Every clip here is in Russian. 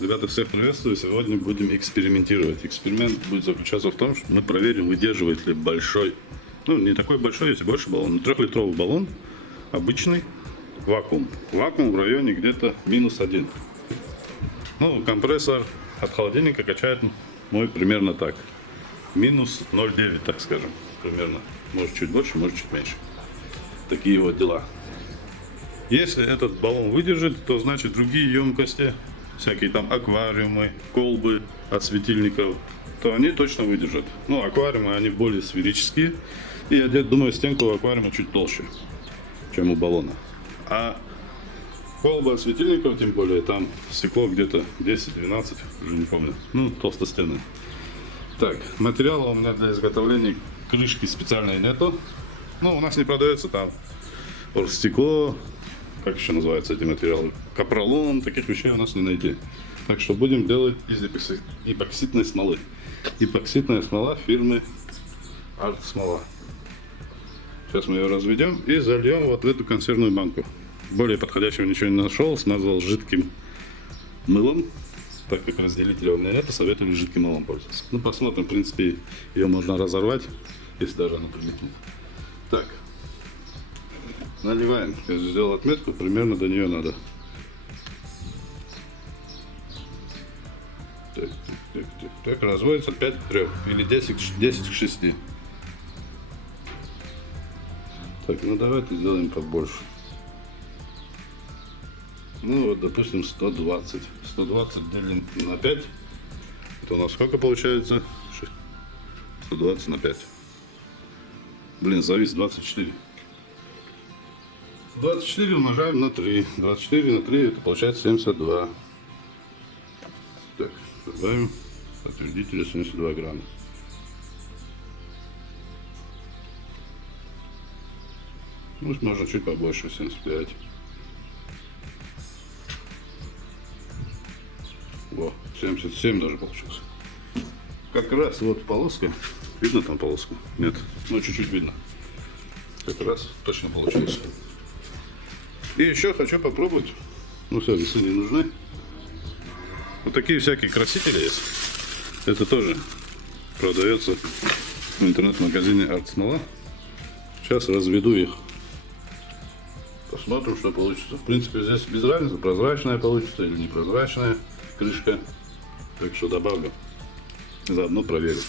Ребята, всех приветствую. Сегодня будем экспериментировать. Эксперимент будет заключаться в том, что мы проверим, выдерживает ли большой, ну не такой большой, если больше баллон, 3-литровый баллон, обычный, вакуум. Вакуум в районе где-то -1. Ну, компрессор от холодильника качает мой примерно так. -0,9, так скажем, примерно. Может чуть больше, может чуть меньше. Такие вот дела. Если этот баллон выдержит, то значит другие емкости, всякие там аквариумы, колбы от светильников, то они точно выдержат. Ну, аквариумы, они более сферические. И я думаю, стенка у аквариума чуть толще, чем у баллона. А колба от светильников, тем более, там стекло где-то 10-12, уже не помню. Ну, толстостенное. Так, материала у меня для изготовления крышки специальной нету. Ну, у нас не продается там стекло, как еще называются эти материалы, капролон, таких вещей у нас не найти. Так что будем делать из эпоксидной смолы. Эпоксидная смола фирмы Арт Смола. Сейчас мы ее разведем и зальем вот в эту консервную банку. Более подходящего ничего не нашел, смазал жидким мылом. Так как разделителя у меня нет, советую жидким мылом пользоваться. Ну, посмотрим, в принципе, ее можно разорвать, если даже она прилипнет. Так, наливаем. Я сделал отметку, примерно до нее надо. Так, разводится 5 к 3 или 10 к 6. Так, ну давайте сделаем побольше. Ну вот, допустим, 120. 120 делим на 5. Это у нас сколько получается? 120 на 5. Блин, завис 24. 24 умножаем на 3. 24 на 3 это получается 72. Так, добавим отвердителя 72 грамма. Ну, можно чуть побольше, 75. Во, 77 даже получился. Как раз вот полоска. Видно там полоску? Нет, ну чуть-чуть видно. Как раз точно получилось. И еще хочу попробовать. Ну все, весы не нужны. Вот такие всякие красители есть. Это тоже продается в интернет-магазине Арт Смола. Сейчас разведу их. Посмотрим, что получится. В принципе, здесь без разницы, прозрачная получится или непрозрачная крышка. Так что добавлю. Заодно проверим.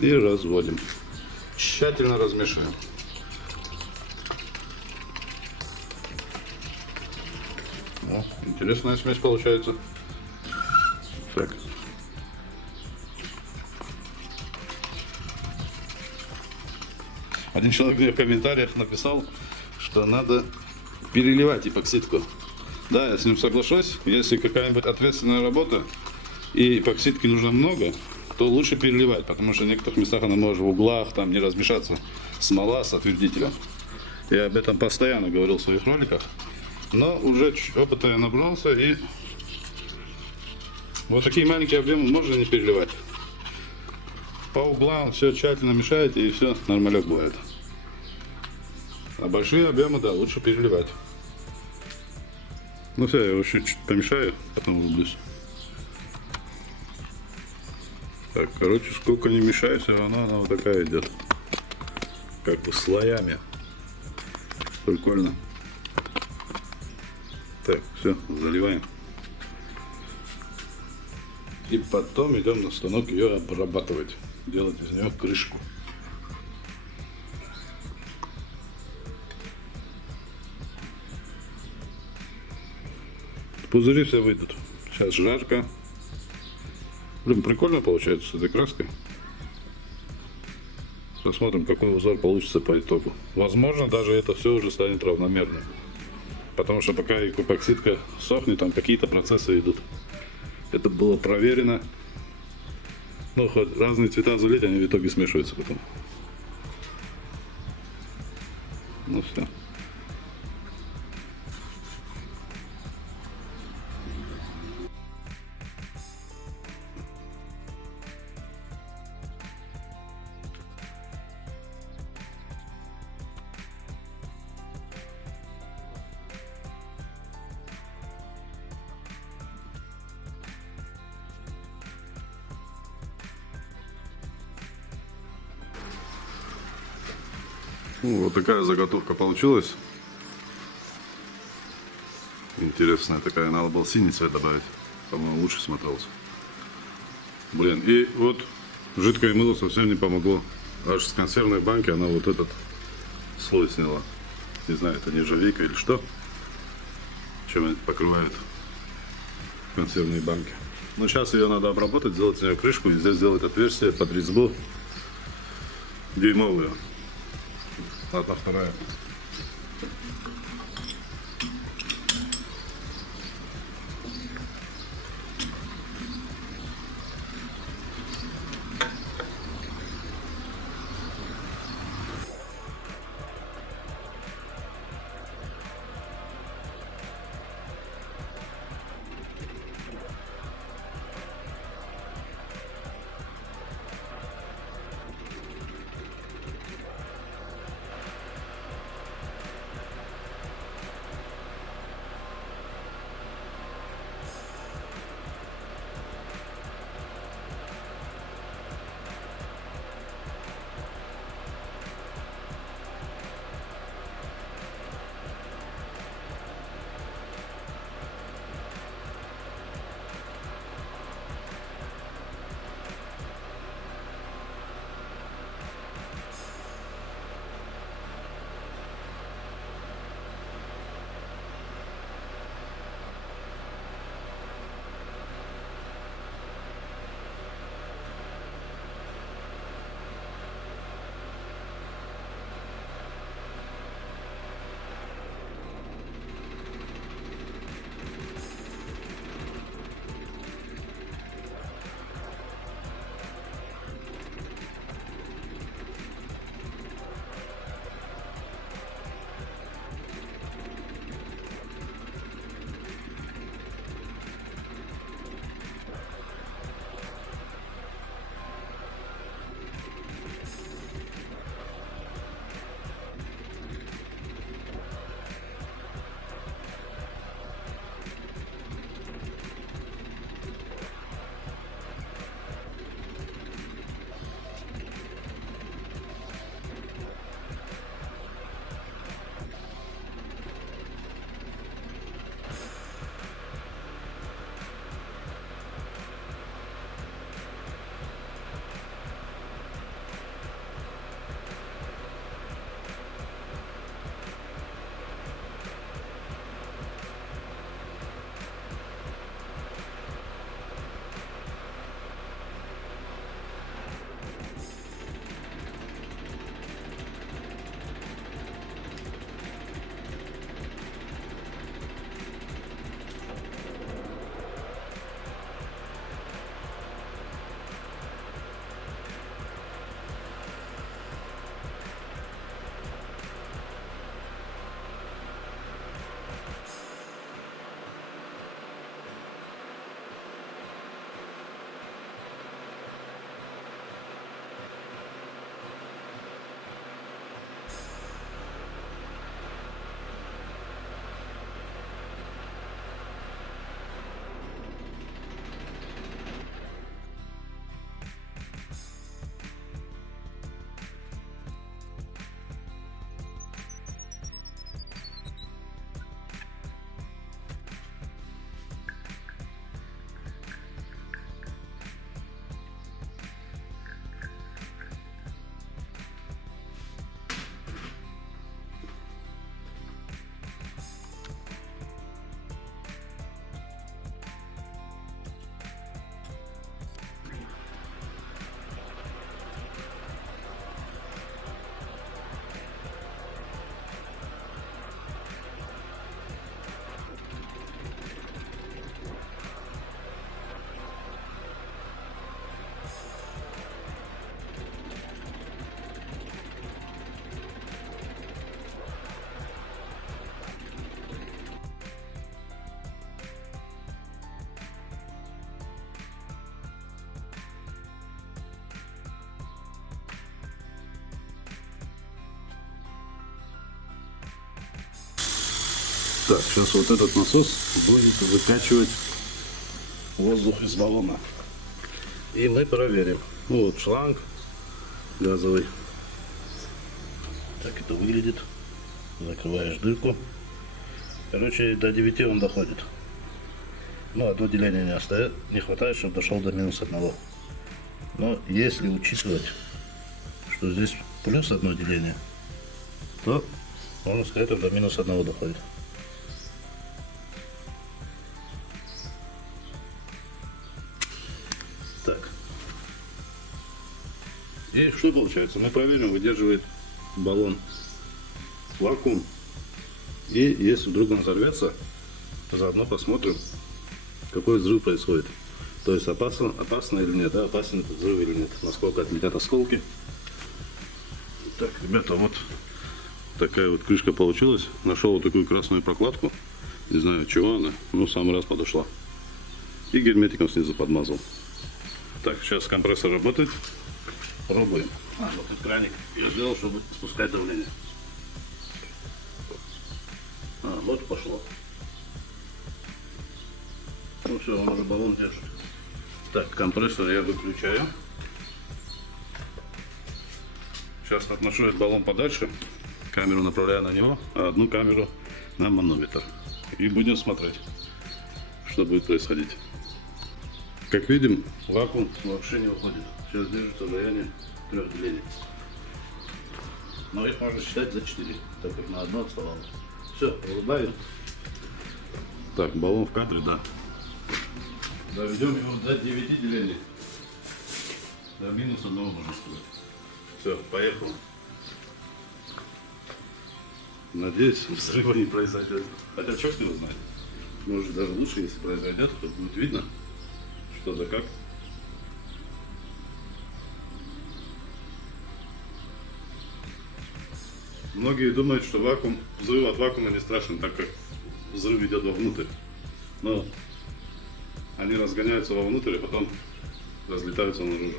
И разводим. Тщательно размешаем. О, интересная смесь получается. Так. Один человек мне в комментариях написал, что надо переливать эпоксидку. Да, я с ним соглашусь. Если какая-нибудь ответственная работа и эпоксидки нужно много, то лучше переливать, потому что в некоторых местах она может в углах там не размешаться смола с отвердителем. Я об этом постоянно говорил в своих роликах. Но уже опыта я набрался, и вот такие маленькие объемы можно не переливать. По углам все тщательно мешаете, и все нормалек бывает. А большие объемы, да, лучше переливать. Ну все, я его чуть помешаю, потом углублюсь. Так, короче, сколько не мешай, все равно она вот такая идет. Как бы слоями. Прикольно. Так, все, заливаем. И потом идем на станок ее обрабатывать. Делать из нее крышку. Пузыри все выйдут. Сейчас жарко. Блин, прикольно получается с этой краской. Посмотрим, какой узор получится по итогу. Возможно, даже это все уже станет равномерным. Потому что пока эпоксидка сохнет, там какие-то процессы идут. Это было проверено. Ну, хоть разные цвета залить, они в итоге смешиваются потом. Ну все. Ну, вот такая заготовка получилась. Интересная такая. Надо было синий цвет добавить. По-моему, лучше смотрелся. Блин, и вот жидкое мыло совсем не помогло. Аж с консервной банки она вот этот слой сняла. Не знаю, это нержавейка или что. Чем они покрывают консервные банки. Но сейчас ее надо обработать, сделать с нее крышку и здесь сделать отверстие под резьбу дюймовую. Одна вторая. Так, сейчас вот этот насос будет выкачивать воздух из баллона. И мы проверим. Ну, вот шланг газовый. Так это выглядит. Закрываешь дырку. Короче, до 9 он доходит. Ну, одно деление не хватает, чтобы дошел до -1. Но если учитывать, что здесь плюс одно деление, то можно сказать, что до -1 доходит. Так. И что получается? Мы проверим, выдерживает баллон вакуум. И если вдруг он взорвется, заодно посмотрим, какой взрыв происходит. То есть опасно или нет, да, опасен этот взрыв или нет, насколько отлетят осколки. Так, ребята, вот такая вот крышка получилась. Нашел вот такую красную прокладку. Не знаю, чего она, но в самый раз подошла. И герметиком снизу подмазал. Так, сейчас компрессор работает. Пробуем. Вот этот краник я сделал, чтобы спускать давление. Вот пошло. Ну все, он уже баллон держит. Так, компрессор я выключаю. Сейчас отношу этот баллон подальше. Камеру направляю на него, а одну камеру на манометр. И будем смотреть, что будет происходить. Как видим, вакуум вообще не уходит. Сейчас держится в районе 3 делений. Но их можно считать за 4, так как на одно оставалось. Все, вырубаем. Так, баллон в кадре, да. Доведем его до 9 делений. До -1 можно сказать. Все, поехал. Надеюсь, взрыва не произойдет. Хотя черт его знает. Может даже лучше, если произойдет, то будет видно, что да как. Многие думают, что взрыв от вакуума не страшен, так как взрыв идет вовнутрь. Но они разгоняются вовнутрь, а потом разлетаются наружу.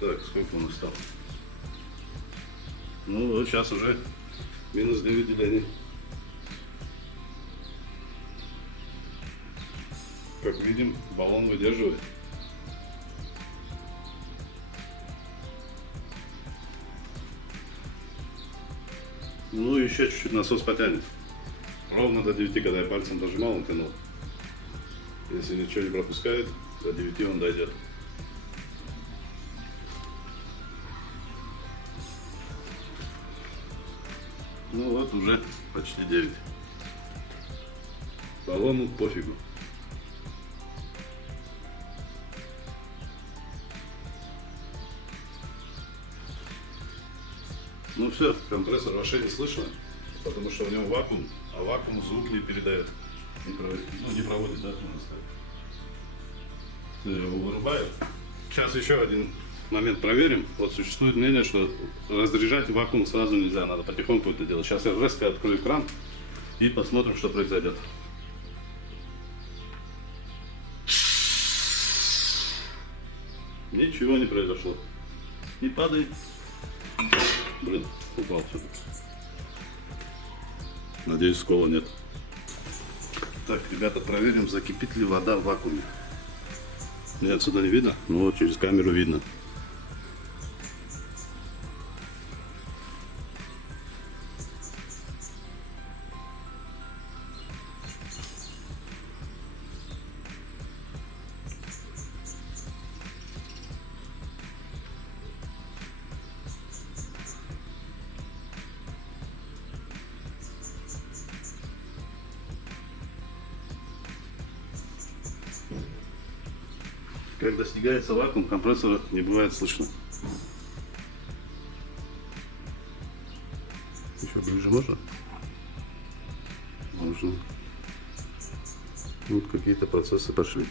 Так, сколько у нас там? Ну вот сейчас уже -9 делений. Как видим, баллон выдерживает. Ну еще чуть-чуть насос потянет. Ровно до 9, когда я пальцем дожимал, он тянул. Если ничего не пропускает, до 9 он дойдет. Ну вот уже почти 9. Баллону пофигу. Ну все, компрессор вообще не слышно, потому что в нем вакуум, а вакуум звук не передает. Не проводит, да, можно сказать. Я его вырубаю. Сейчас еще один момент проверим. Вот существует мнение, что разряжать вакуум сразу нельзя, надо потихоньку это делать. Сейчас я резко открою кран и посмотрим, что произойдет. Ничего не произошло. Не падает. Блин, упал все. Надеюсь, скола нет. Так, ребята, проверим, закипит ли вода в вакууме. Мне отсюда не видно, но вот через камеру видно. Как достигается вакуум, компрессора не бывает слышно. Еще ближе можно? Можно. Вот какие-то процессы пошли.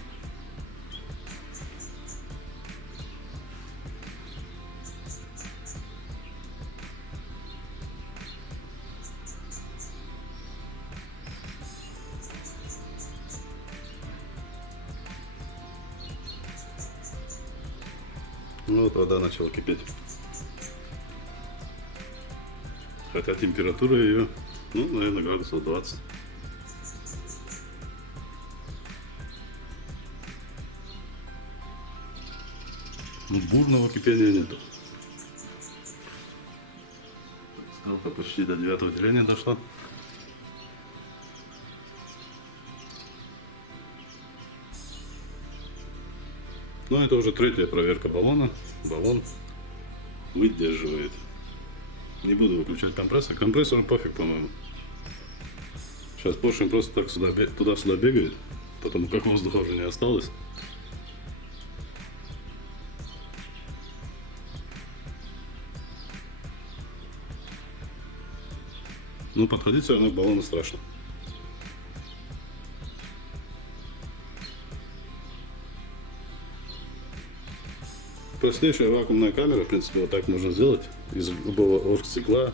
Ну вот вода начала кипеть. Хотя температура ее, ну, наверное, градусов 20. Ну, бурного кипения нету. Работа почти до 9-го деления дошла. Ну, это уже третья проверка баллона. Баллон выдерживает. Не буду выключать компрессор. Компрессору пофиг, по-моему. Сейчас поршень просто так туда-сюда бегает, потому как воздуха уже не осталось. Но подходить все равно к баллону страшно. Простейшая вакуумная камера, в принципе, вот так можно сделать из любого оргстекла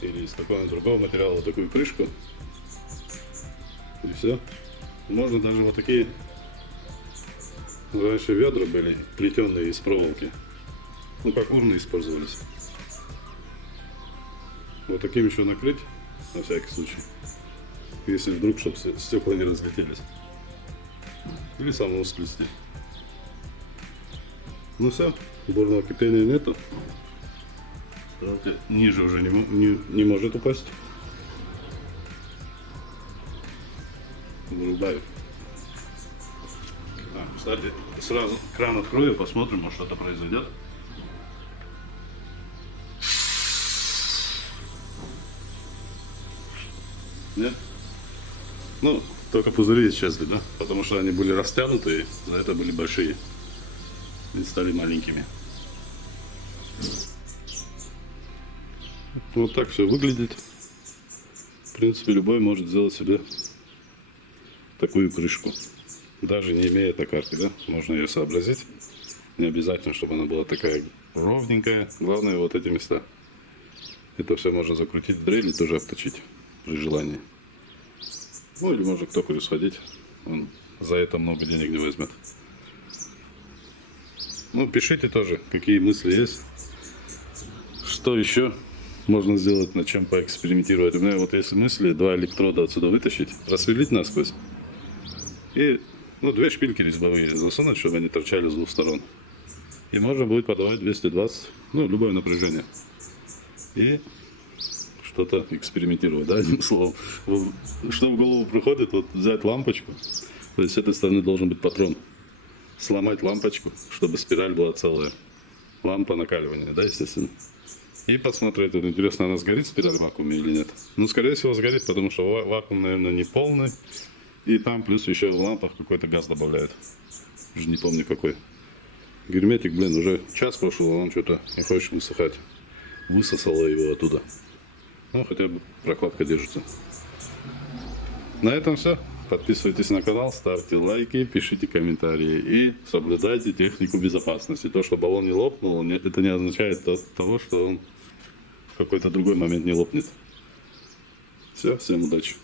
или из какого-нибудь другого материала, вот такую крышку. И все. Можно даже вот такие, раньше ведра были плетеные из проволоки, ну как урны использовались. Вот таким еще накрыть, на всякий случай, если вдруг, чтобы стекла не разлетелись. Или самому сплести. Ну все, бурного кипения нету. Ниже уже не может упасть. Вырубаю. Кстати, сразу кран открою, посмотрим, может что-то произойдет. Нет? Ну, только пузыри исчезли, да? Потому что они были растянутые, за это были большие. И стали маленькими. Вот так все выглядит. В принципе, любой может сделать себе такую крышку. Даже не имея токарки, да? Можно ее сообразить. Не обязательно, чтобы она была такая ровненькая. Главное, вот эти места. Это все можно закрутить в дрель и тоже обточить при желании. Ну или можно к токарю сходить. Он за это много денег не возьмет. Ну, пишите тоже, какие мысли есть. Что еще можно сделать, над чем поэкспериментировать. У меня вот есть мысли 2 электрода отсюда вытащить, просверлить насквозь. И, ну, 2 шпильки резьбовые засунуть, чтобы они торчали с 2 сторон. И можно будет подавать 220, ну, любое напряжение. И что-то экспериментировать, да, одним словом. Что в голову приходит, вот взять лампочку. То есть с этой стороны должен быть патрон. Сломать лампочку, чтобы спираль была целая. Лампа накаливания, да, естественно. И посмотреть, вот интересно, она сгорит спираль в вакууме или нет. Ну, скорее всего, сгорит, потому что вакуум, наверное, не полный. И там плюс еще в лампах какой-то газ добавляют. Уже не помню какой. Герметик, блин, уже час прошел, а он что-то не хочет высыхать. Высосало его оттуда. Ну, хотя бы прокладка держится. На этом все. Подписывайтесь на канал, ставьте лайки, пишите комментарии и соблюдайте технику безопасности. То, что баллон не лопнул, это не означает того, что он в какой-то другой момент не лопнет. Все, всем удачи.